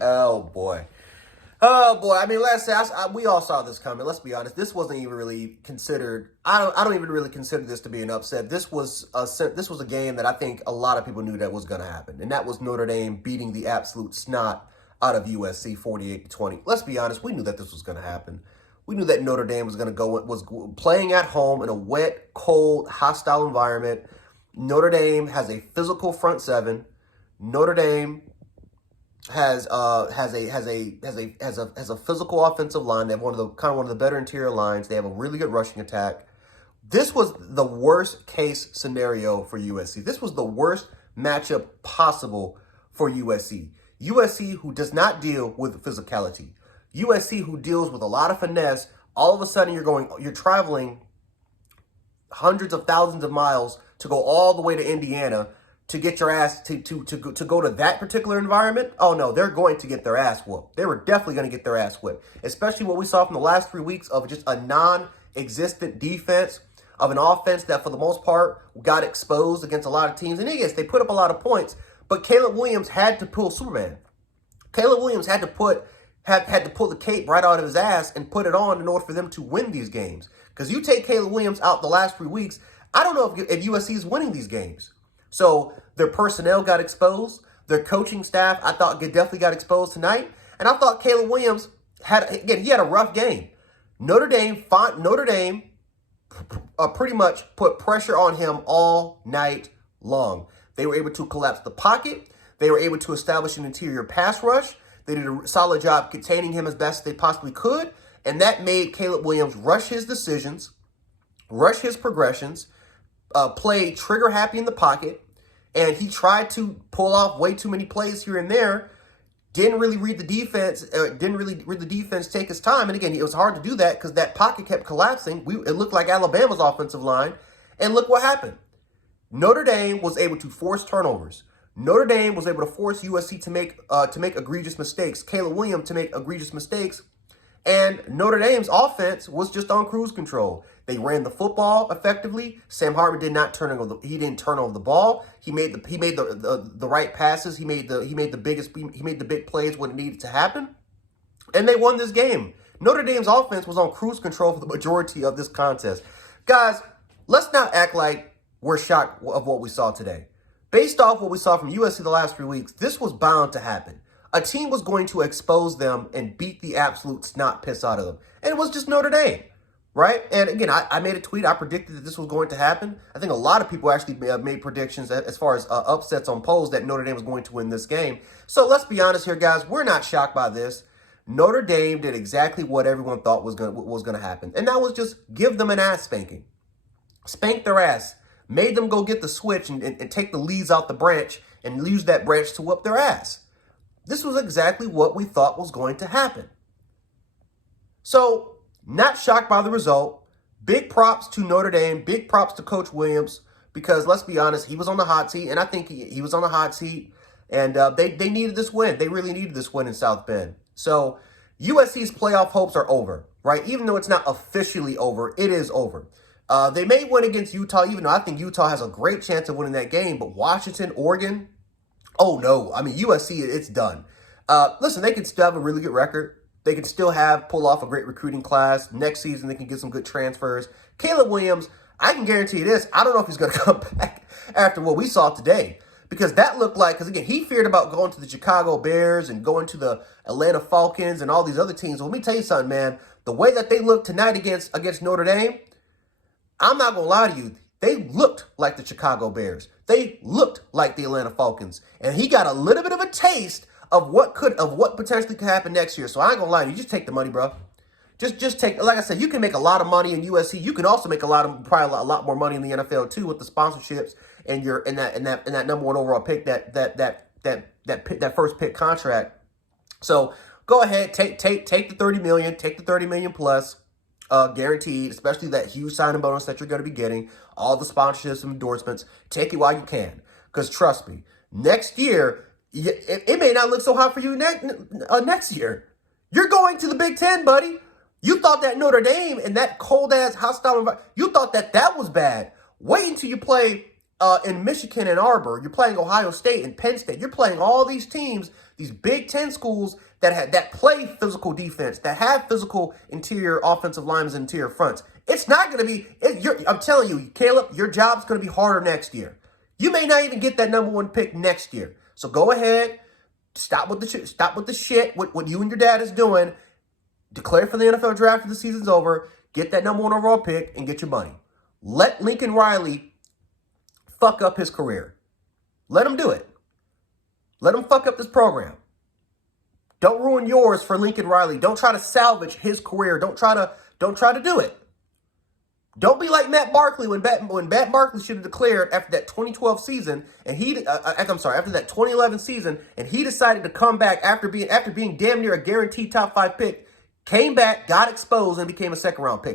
Oh boy. Oh boy. I mean, let's say we all saw this coming. Let's be honest. This wasn't even really considered. I don't even really consider this to be an upset. This was a game that I think a lot of people knew that was going to happen, and that was Notre Dame beating the absolute snot out of USC 48-20. Let's be honest. We knew that this was going to happen. We knew that Notre Dame was playing at home in a wet, cold, hostile environment. Notre Dame has a physical front seven. Notre Dame has a physical offensive line. They have one of the better interior lines. They have a really good rushing attack. This was the worst case scenario for USC. This was the worst matchup possible for USC. USC, who does not deal with physicality. USC, who deals with a lot of finesse. All of a sudden, you're traveling hundreds of thousands of miles to go all the way to Indiana to get your ass to go to that particular environment. Oh no, they're going to get their ass whooped. They were definitely going to get their ass whipped, especially what we saw from the last 3 weeks of just a non-existent defense, of an offense that for the most part got exposed against a lot of teams. And yes, they put up a lot of points, but Caleb Williams had to pull Superman. Caleb Williams had to pull the cape right out of his ass and put it on in order for them to win these games. Because you take Caleb Williams out the last 3 weeks, I don't know if USC is winning these games. So their personnel got exposed. Their coaching staff, I thought, definitely got exposed tonight. And I thought Caleb Williams had a rough game. Notre Dame pretty much put pressure on him all night long. They were able to collapse the pocket. They were able to establish an interior pass rush. They did a solid job containing him as best they possibly could. And that made Caleb Williams rush his decisions, rush his progressions, play trigger happy in the pocket. And he tried to pull off way too many plays here and there. Didn't really read the defense. Take his time. And again, it was hard to do that because that pocket kept collapsing. It looked like Alabama's offensive line. And look what happened. Notre Dame was able to force turnovers. Notre Dame was able to force USC to make egregious mistakes. Caleb Williams to make egregious mistakes. And Notre Dame's offense was just on cruise control. They ran the football effectively. Sam Hartman didn't turn over the ball. He made the right passes. He made the big plays when it needed to happen. And they won this game. Notre Dame's offense was on cruise control for the majority of this contest. Guys, let's not act like we're shocked of what we saw today. Based off what we saw from USC the last 3 weeks, this was bound to happen. A team was going to expose them and beat the absolute snot piss out of them. And it was just Notre Dame, right? And again, I made a tweet. I predicted that this was going to happen. I think a lot of people actually made predictions as far as upsets on polls that Notre Dame was going to win this game. So let's be honest here, guys. We're not shocked by this. Notre Dame did exactly what everyone thought was going to happen. And that was just give them an ass spanking. Spank their ass. Made them go get the switch and take the leaves out the branch and use that branch to whoop their ass. This was exactly what we thought was going to happen. So, not shocked by the result. Big props to Notre Dame. Big props to Coach Williams. Because, let's be honest, he was on the hot seat. And I think he was on the hot seat. And they needed this win. They really needed this win in South Bend. So, USC's playoff hopes are over, right? Even though it's not officially over, it is over. They may win against Utah, even though I think Utah has a great chance of winning that game. But Washington, Oregon, oh no. I mean, USC, it's done. Listen, they can still have a really good record. They can still pull off a great recruiting class. Next season, they can get some good transfers. Caleb Williams, I can guarantee you this. I don't know if he's going to come back after what we saw today. Because that looked like, because again, he feared about going to the Chicago Bears and going to the Atlanta Falcons and all these other teams. Well, let me tell you something, man. The way that they looked tonight against Notre Dame, I'm not going to lie to you. They looked like the Chicago Bears. They looked like the Atlanta Falcons. And he got a little bit of a taste of what potentially could happen next year. So I ain't going to lie to you. Just take the money, bro. Just take, like I said, you can make a lot of money in USC. You can also make probably a lot more money in the NFL too with the sponsorships and that number one overall pick, that first pick contract. So go ahead, take the 30 million, take the 30 million plus. Guaranteed, especially that huge signing bonus that you're going to be getting, all the sponsorships and endorsements. Take it while you can, because trust me, next year it may not look so hot for you next year. You're going to the Big Ten, buddy. You thought that Notre Dame and that cold ass hostile environment, you thought that was bad. Wait until you play in Michigan and Arbor. You're playing Ohio State and Penn State. You're playing all these teams, these Big Ten schools that play physical defense, that have physical interior offensive linemen and interior fronts. It's not going to be. I'm telling you, Caleb, your job's going to be harder next year. You may not even get that #1 pick next year. So go ahead, stop with the shit. What you and your dad is doing. Declare for the NFL draft if the season's over. Get that #1 overall pick and get your money. Let Lincoln Riley fuck up his career. Let him do it. Let him fuck up this program. Don't ruin yours for Lincoln Riley. Don't try to salvage his career. Don't try to do it. Don't be like Matt Barkley when Matt Barkley should have declared after that 2012 season, and after that 2011 season, and he decided to come back after being damn near a guaranteed top 5 pick, came back, got exposed, and became a second round pick.